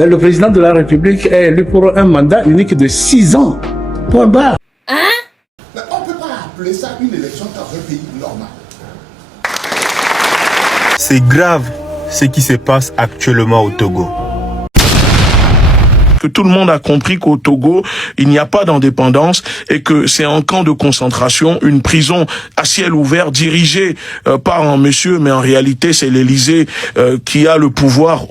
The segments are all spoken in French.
Mais le président de la République est élu pour un mandat unique de 6 ans. Point barre. Mais on ne peut pas appeler ça une élection dans un pays normal. C'est grave ce qui se passe actuellement au Togo. Que tout le monde a compris qu'au Togo, il n'y a pas d'indépendance et que c'est un camp de concentration, une prison à ciel ouvert dirigée par un monsieur, mais en réalité c'est l'Élysée qui a le pouvoir.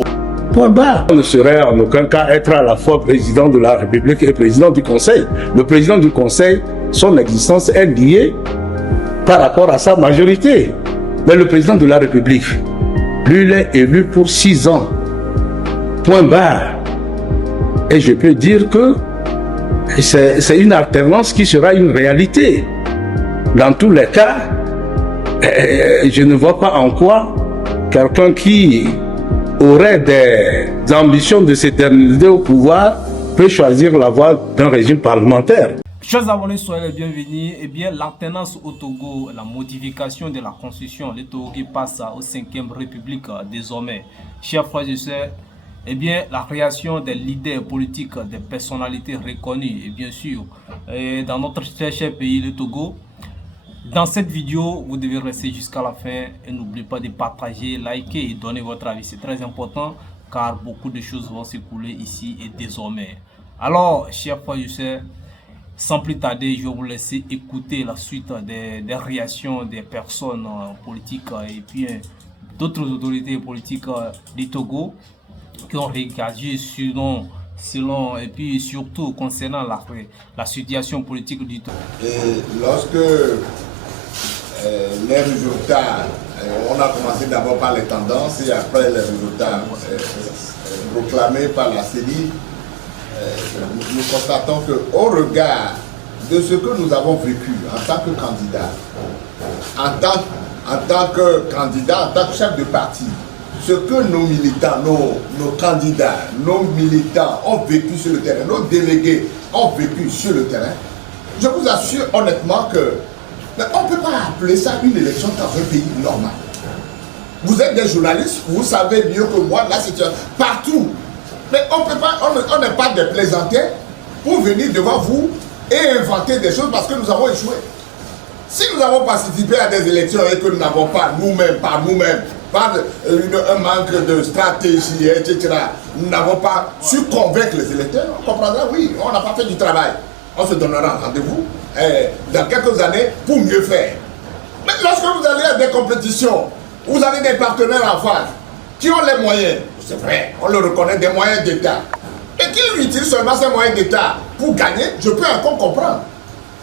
Point barre. On ne saurait en aucun cas être à la fois président de la République et président du Conseil. Le président du Conseil, son existence est liée par rapport à sa majorité. Mais le président de la République, lui, il est élu pour 6 ans. Point barre. Et je peux dire que c'est une alternance qui sera une réalité. Dans tous les cas, je ne vois pas en quoi quelqu'un qui aurait des ambitions de s'éterniser au pouvoir peut choisir la voie d'un régime parlementaire. Chers abonnés, soyez les bienvenus. Eh bien, l'alternance au Togo, la modification de la constitution, le Togo qui passe au 5e République désormais. Chers frères et sœurs, eh bien, la création des leaders politiques, des personnalités reconnues, et bien sûr, dans notre cher pays, le Togo. Dans cette vidéo, vous devez rester jusqu'à la fin et n'oubliez pas de partager, liker et donner votre avis. C'est très important car beaucoup de choses vont s'écouler ici et désormais. Alors, chers frères et sœurs, sans plus tarder, je vais vous laisser écouter la suite des réactions des personnes politiques et puis d'autres autorités politiques du Togo qui ont réagi selon et puis surtout concernant la situation politique du Togo. Et lorsque les résultats, on a commencé d'abord par les tendances et après les résultats proclamés par la CENI, nous constatons qu'au regard de ce que nous avons vécu en tant que candidat, en tant que chef de parti, ce que nos militants, nos candidats, nos militants ont vécu sur le terrain, nos délégués ont vécu sur le terrain, je vous assure honnêtement que on ne peut pas appeler ça une élection dans un pays normal. Vous êtes des journalistes, vous savez mieux que moi la situation partout. Mais on n'est pas des plaisantins pour venir devant vous et inventer des choses parce que nous avons échoué. Si nous avons participé à des élections et que nous n'avons pas nous-mêmes, par un manque de stratégie, etc., nous n'avons pas su convaincre les électeurs, on comprendra, oui, on n'a pas fait du travail. On se donnera rendez-vous dans quelques années pour mieux faire. Mais lorsque vous allez à des compétitions, vous avez des partenaires en face qui ont les moyens, c'est vrai, on le reconnaît, des moyens d'État, et qui utilisent seulement ces moyens d'État pour gagner, je peux encore comprendre.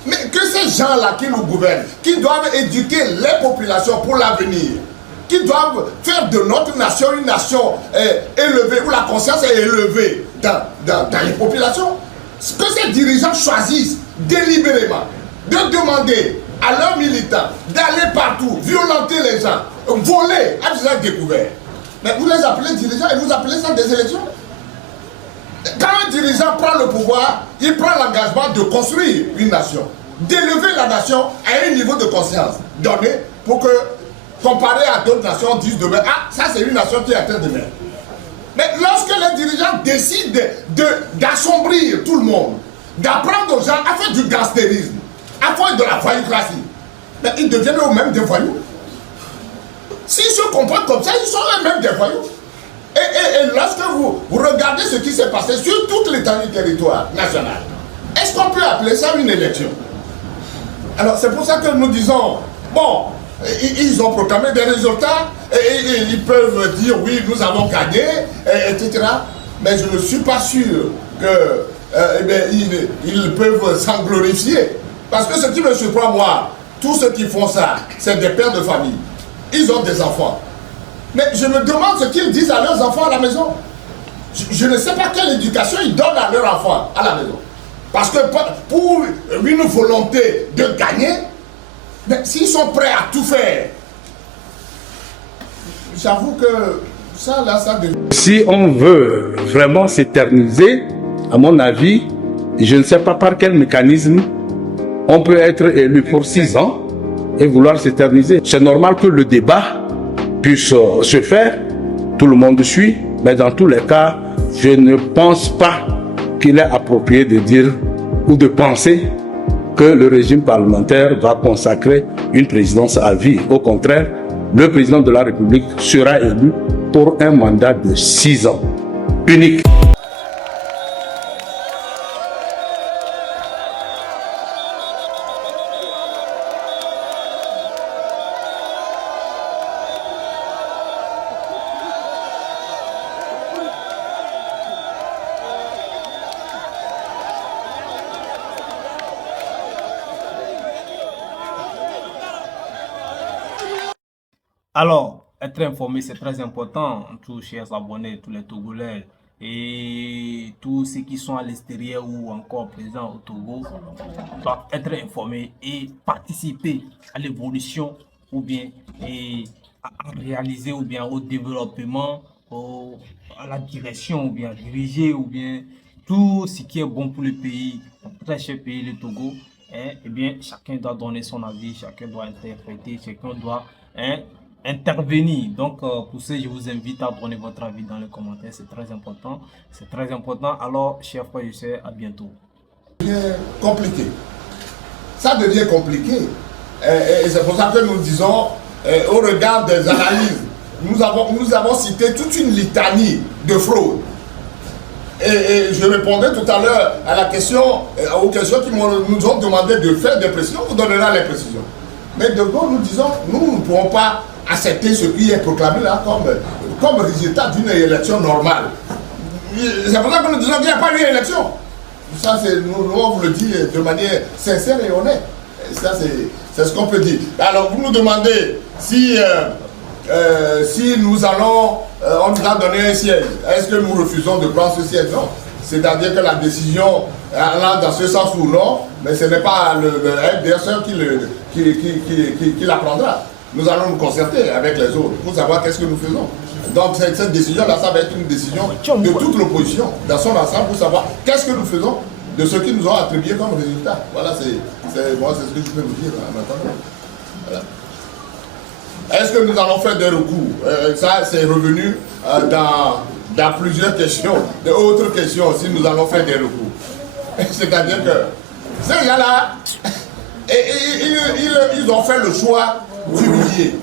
Mais que ces gens-là qui nous gouvernent, qui doivent éduquer les populations pour l'avenir, qui doivent faire de notre nation une nation élevée, où la conscience est élevée dans les populations, que ces dirigeants choisissent délibérément de demander à leurs militants d'aller partout, violenter les gens, voler, à visage découvert. Mais vous les appelez dirigeants et vous appelez ça des élections. Quand un dirigeant prend le pouvoir, il prend l'engagement de construire une nation, d'élever la nation à un niveau de conscience donné pour que, comparé à d'autres nations, on dise demain, ah, ça c'est une nation qui est en train de naître. Mais lorsque les dirigeants décident d'assombrir tout le monde, d'apprendre aux gens à faire du gangstérisme, à faire de la voyoucratie, mais ils deviennent eux-mêmes des voyous. S'ils se comportent comme ça, ils sont eux-mêmes des voyous. Et lorsque vous regardez ce qui s'est passé sur toute l'étendue du territoire national, est-ce qu'on peut appeler ça une élection? Alors c'est pour ça que nous disons, bon, ils ont proclamé des résultats et ils peuvent dire oui, nous avons gagné, etc. Mais je ne suis pas sûr que ils peuvent s'en glorifier. Parce que ce qui me surprend, moi, tous ceux qui font ça, c'est des pères de famille. Ils ont des enfants. Mais je me demande ce qu'ils disent à leurs enfants à la maison. Je ne sais pas quelle éducation ils donnent à leurs enfants à la maison. Parce que pour une volonté de gagner, mais s'ils sont prêts à tout faire, j'avoue que ça, là, ça devient... Si on veut vraiment s'éterniser, à mon avis, je ne sais pas par quel mécanisme on peut être élu pour 6 ans et vouloir s'éterniser. C'est normal que le débat puisse se faire, tout le monde suit, mais dans tous les cas, je ne pense pas qu'il est approprié de dire ou de penser que le régime parlementaire va consacrer une présidence à vie. Au contraire, le président de la République sera élu pour un mandat de 6 ans, unique. Alors, être informé, c'est très important, tous chers abonnés, tous les Togolais et tous ceux qui sont à l'extérieur ou encore présents au Togo doivent être informés et participer à l'évolution ou bien à réaliser ou bien au développement, à la direction ou bien diriger ou bien tout ce qui est bon pour le pays, notre très cher pays, le Togo. Eh bien, chacun doit donner son avis, chacun doit interpréter, chacun doit intervenir. Donc, pour ce, je vous invite à donner votre avis dans les commentaires. C'est très important. C'est très important. Alors, chers frères et sœurs, à bientôt. Ça devient compliqué. Ça devient compliqué. Et c'est pour ça que nous disons, au regard des analyses, nous avons cité toute une litanie de fraudes. Et je répondais tout à l'heure à la question, aux questions qui nous ont demandé de faire des précisions. On vous donnera les précisions. Mais de gauche, nous disons, nous ne pouvons pas accepter ce qui est proclamé là comme résultat d'une élection normale. C'est pour ça que nous disons qu'il n'y a pas eu d'élection. Ça, nous on vous le dit de manière sincère et honnête. Et ça, c'est ce qu'on peut dire. Alors, vous nous demandez si nous allons, on nous a donné un siège. Est-ce que nous refusons de prendre ce siège? Non. C'est-à-dire que la décision allant dans ce sens ou non, mais ce n'est pas le FDSE qui la prendra. Nous allons nous concerter avec les autres pour savoir qu'est-ce que nous faisons. Donc cette décision-là, ça va être une décision de toute l'opposition, dans son ensemble, pour savoir qu'est-ce que nous faisons de ce qu'ils nous ont attribué comme résultat. Voilà, moi c'est ce que je peux vous dire en attendant. Voilà. Est-ce que nous allons faire des recours? Ça, c'est revenu dans plusieurs questions, d'autres questions aussi, nous allons faire des recours. C'est-à-dire que ces gars-là, ils ont fait le choix d'humilier.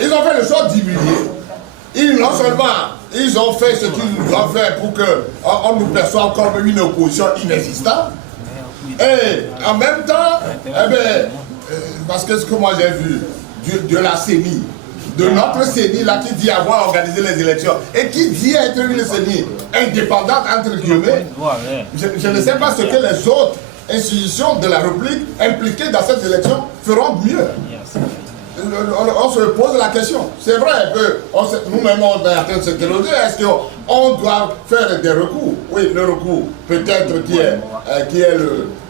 Ils ont fait le choix d'humilier. Non seulement ils ont fait ce qu'ils doivent faire pour qu'on nous perçoive comme une opposition inexistante, et en même temps, parce que ce que moi j'ai vu de la CENI, de notre CENI là qui dit avoir organisé les élections et qui dit être une CENI indépendante entre guillemets, je ne sais pas ce que les autres institutions de la République impliquées dans cette élection feront mieux. On se pose la question. C'est vrai que nous-mêmes on est en train de s'interroger, est-ce qu'on doit faire des recours? Oui, le recours peut-être qui est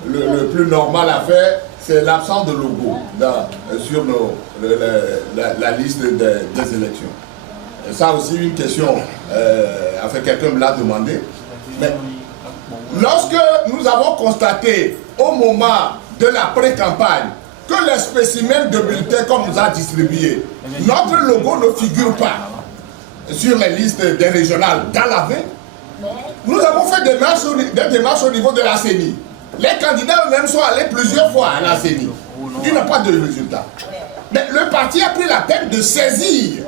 le plus normal à faire, c'est l'absence de logo sur la liste des élections. Et ça aussi une question, quelqu'un me l'a demandé. Mais lorsque nous avons constaté au moment de la pré-campagne que les spécimens de bulletins qu'on nous a distribués, notre logo ne figure pas sur les listes des régionales dans la veille, nous avons fait des démarches au niveau de la CENI. Les candidats eux-mêmes sont allés plusieurs fois à la CENI. Il n'y a pas de résultat. Mais le parti a pris la peine de saisir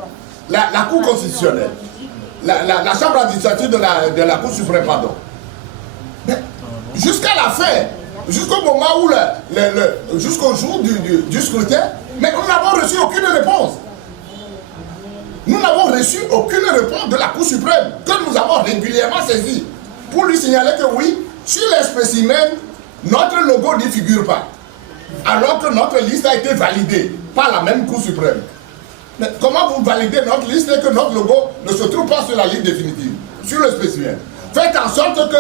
la Cour constitutionnelle, la Chambre administrative de la Cour suprême, pardon. Jusqu'à la fin, jusqu'au moment où jusqu'au jour du scrutin, mais nous n'avons reçu aucune réponse. Nous n'avons reçu aucune réponse de la Cour suprême que nous avons régulièrement saisie pour lui signaler que oui, sur les spécimens, notre logo n'y figure pas. Alors que notre liste a été validée par la même Cour suprême. Mais comment vous validez notre liste et que notre logo ne se trouve pas sur la liste définitive, sur le spécimen? Faites en sorte que,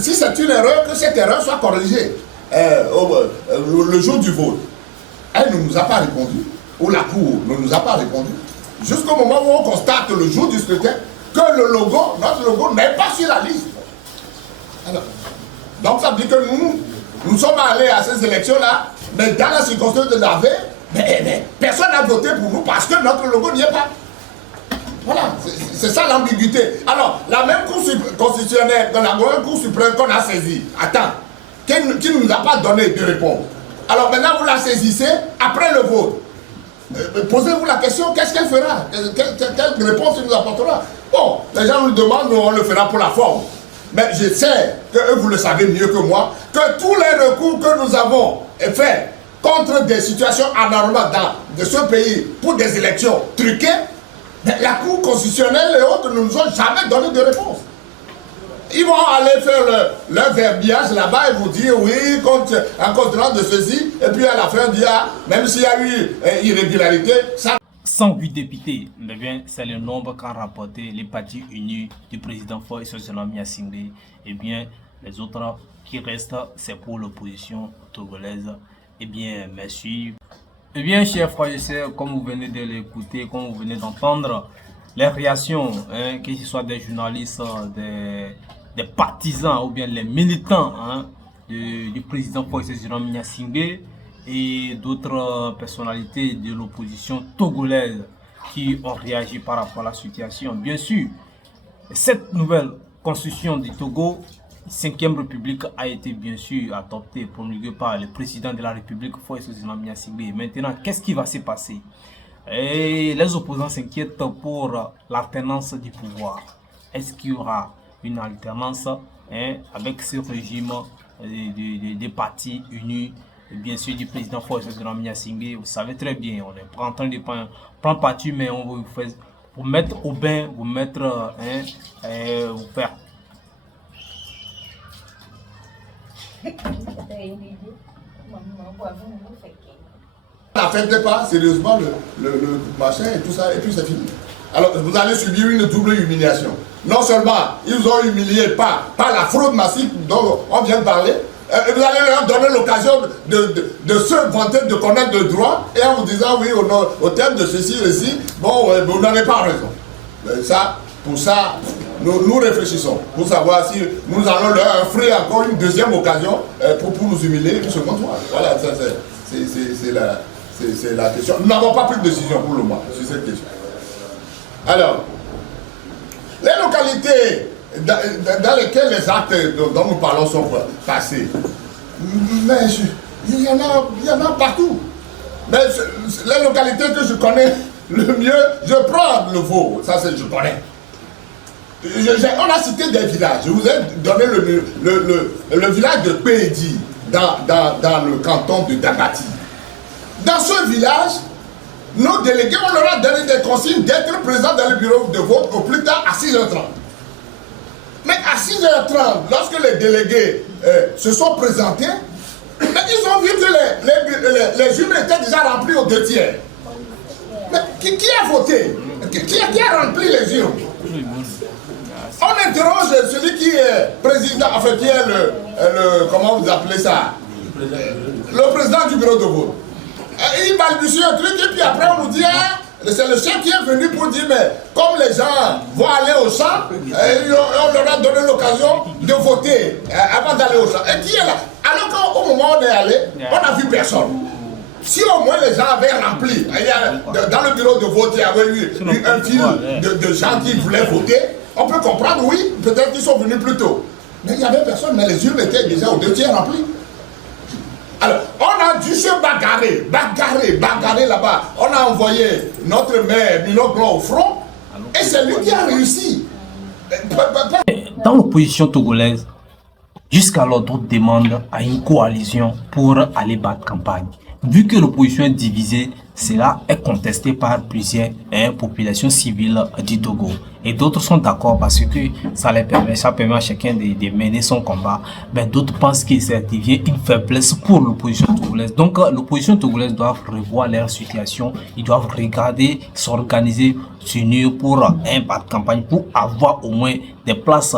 si c'est une erreur, que cette erreur soit corrigée le jour du vote. Elle ne nous a pas répondu, ou la Cour ne nous a pas répondu, jusqu'au moment où on constate le jour du scrutin que notre logo n'est pas sur la liste. Alors, donc ça veut dire que nous sommes allés à ces élections-là, mais dans la circonstance de la veille, mais personne n'a voté pour nous parce que notre logo n'y est pas. Voilà, c'est ça l'ambiguïté. Alors, la même Cour constitutionnelle, la même Cour suprême qu'on a saisie, attends, qui ne nous a pas donné de réponse. Alors maintenant, vous la saisissez après le vote. Posez-vous la question, qu'est-ce qu'elle fera? Quelle réponse elle nous apportera? Bon, les gens nous demandent, nous, on le fera pour la forme. Mais je sais que vous le savez mieux que moi, que tous les recours que nous avons faits contre des situations anormales dans ce pays pour des élections truquées, la Cour constitutionnelle et autres ne nous ont jamais donné de réponse. Ils vont aller faire leur verbiage là-bas et vous dire oui, en contenant de ceci, et puis à la fin, dire ah, même s'il y a eu irrégularité, ça. 108 députés, mais bien c'est le nombre qu'a rapporté les partis unis du président Faure et Sosinamia Gnassingbé. Et bien les autres qui restent, c'est pour l'opposition togolaise. Et bien merci. Et bien chers frères et sœurs, comme vous venez de l'écouter, comme vous venez d'entendre les réactions, que ce soit des journalistes, des partisans ou bien les militants du président Faure et Sosinamia Gnassingbé, et d'autres personnalités de l'opposition togolaise qui ont réagi par rapport à la situation. Bien sûr, cette nouvelle constitution du Togo, 5e République, a été bien sûr adoptée, promulguée par le président de la République, Faure et Sosinamia Gnassingbé. Maintenant, qu'est-ce qui va se passer? Et les opposants s'inquiètent pour l'alternance du pouvoir. Est-ce qu'il y aura une alternance avec ce régime des partis unis, bien sûr du président Faure et Sosinamia Gnassingbé? Vous savez très bien, on est pas en train de prendre parti, mais on va vous mettre au bain, vous mettre, vous faire. N'affectez pas sérieusement le machin et tout ça, et puis c'est fini. Alors vous allez subir une double humiliation. Non seulement ils vous ont humilié par la fraude massive dont on vient de parler, vous allez leur donner l'occasion de se vanter de connaître le droit, et en vous disant oui au terme de ceci et ceci, bon vous n'avez pas raison. Mais ça, pour ça, nous réfléchissons pour savoir si nous allons leur offrir encore une deuxième occasion pour nous humilier une seconde fois. Voilà, ça c'est la question. Nous n'avons pas pris de décision pour le moment sur cette question. Alors, les localités dans lesquelles les actes dont nous parlons sont passés, mais il y en a partout. Mais les localités que je connais le mieux, je prends le Vaud, ça je connais. On a cité des villages. Je vous ai donné le village de Pédi dans le canton de Dagati. Dans ce village, nos délégués, on leur a donné des consignes d'être présents dans le bureau de vote au plus tard à 6h30. Mais à 6h30, lorsque les délégués se sont présentés, mais ils ont vu que les urnes étaient déjà remplies aux 2 tiers. Mais qui a voté? Qui a rempli les urnes? On interroge celui qui est président, enfin qui est comment vous appelez ça? Le président du bureau de vote. Il balbutie un truc et puis après on nous dit, c'est le chef qui est venu pour dire, mais comme les gens vont aller au champ, on leur a donné l'occasion de voter avant d'aller au champ. Et qui est là? Alors qu'au moment où on est allé, on n'a vu personne. Si au moins les gens avaient rempli, dans le bureau de vote, il y avait eu un fil de gens qui voulaient voter, on peut comprendre, oui, peut-être qu'ils sont venus plus tôt. Mais il n'y avait personne, mais les urnes étaient déjà aux 2 tiers remplies. Alors, on a dû se bagarrer là-bas. On a envoyé notre maire, Milo Blanc, au front, et c'est lui qui a réussi. Dans l'opposition togolaise, jusqu'alors d'autres demandent à une coalition pour aller battre campagne. Vu que l'opposition est divisée, cela est contesté par plusieurs populations civiles du Togo. Et d'autres sont d'accord parce que ça permet à chacun de mener son combat. Mais d'autres pensent que ça devient une faiblesse pour l'opposition togolaise. Donc l'opposition togolaise doit revoir leur situation. Ils doivent regarder, s'organiser, s'unir pour un battre campagne, pour avoir au moins des places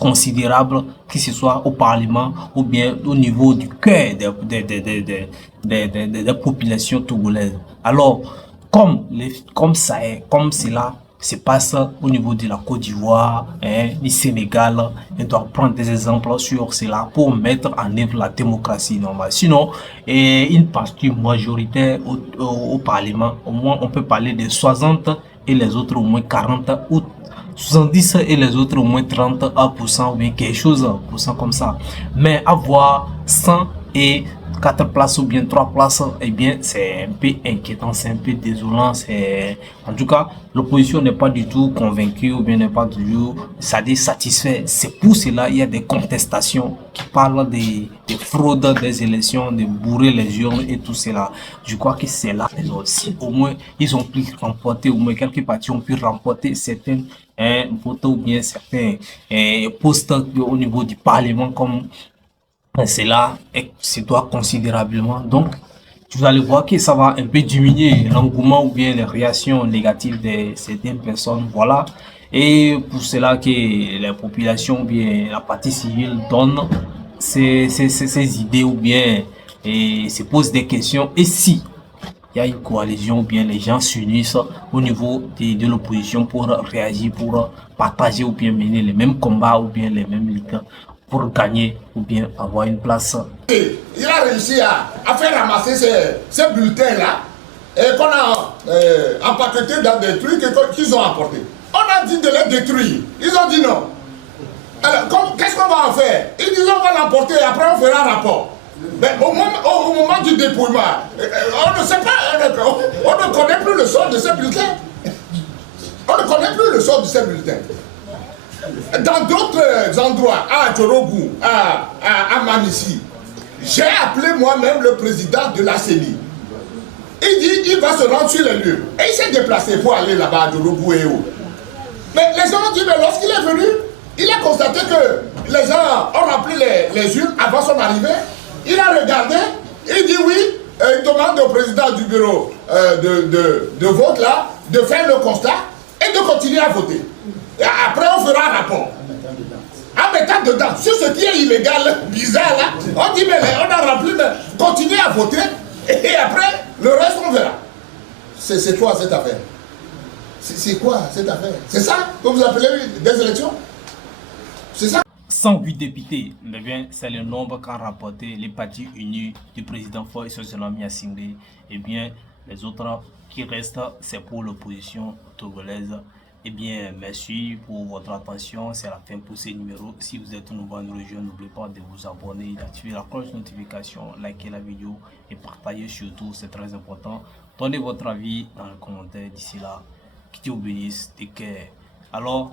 considérables, que ce soit au Parlement ou bien au niveau du cœur des populations togolaises. Alors, comme cela se passe au niveau de la Côte d'Ivoire, du Sénégal, on doit prendre des exemples sur cela pour mettre en œuvre la démocratie normale. Sinon, une partie majoritaire au Parlement, au moins on peut parler de 60 et les autres au moins 40 ou 70 et les autres au moins 30% ou bien quelque chose pour cent comme ça. Mais avoir 100 et 4 places ou bien 3 places, eh bien c'est un peu inquiétant, c'est un peu désolant. En tout cas, l'opposition n'est pas du tout convaincue ou bien n'est pas du tout satisfait. C'est pour cela il y a des contestations qui parlent des fraudes des élections, de bourrer les urnes et tout cela. Je crois que c'est là aussi. Au moins ils ont pu remporter, au moins quelques partis ont pu remporter certains votes ou bien certains postes au niveau du Parlement, comme cela se doit considérablement. Donc, vous allez voir que ça va un peu diminuer l'engouement ou bien les réactions négatives de certaines personnes. Voilà. Et pour cela que les populations ou bien la partie civile donne ces idées ou bien se posent des questions. Et si il y a une coalition ou bien les gens s'unissent au niveau de l'opposition pour réagir, pour partager ou bien mener les mêmes combats ou bien les mêmes luttes pour gagner ou bien avoir une place. Il a réussi à faire ramasser ces bulletins-là qu'on a empaquetés dans des trucs qu'ils ont apportés. On a dit de les détruire. Ils ont dit non. Alors, qu'est-ce qu'on va en faire? Ils disent on va l'emporter et après on fera un rapport. Mais au moment du dépouillement, on ne sait pas, on ne connaît plus le sort de ces bulletins. On ne connaît plus le sort de ces bulletins. Dans d'autres endroits, à Djorougou, à Mamissi, j'ai appelé moi-même le président de la CENI. Il dit qu'il va se rendre sur les lieux. Et il s'est déplacé pour aller là-bas à Djorougou et où. Mais les gens ont dit, mais lorsqu'il est venu, il a constaté que les gens ont rempli les urnes avant son arrivée. Il a regardé, il dit oui, il demande au président du bureau de vote là, de faire le constat et de continuer à voter. Et après, on fera un rapport. En mettant dedans, sur ce qui est illégal, bizarre là, on dit, mais on a rempli, mais continuez à voter, et après, le reste, on verra. C'est quoi cette affaire? C'est quoi cette affaire? C'est ça que vous appelez des élections? C'est ça? 108 députés, mais bien c'est le nombre qu'a rapporté les partis unis du président Faure et Sosionomi Asingbe. Et bien les autres qui restent, c'est pour l'opposition togolaise. Eh bien, merci pour votre attention. C'est la fin pour ces numéros. Si vous êtes nouveau en région, n'oubliez pas de vous abonner, d'activer la cloche de notification, liker la vidéo et partager surtout, c'est très important. Donnez votre avis dans les commentaires d'ici là. Que Dieu vous bénisse. Alors,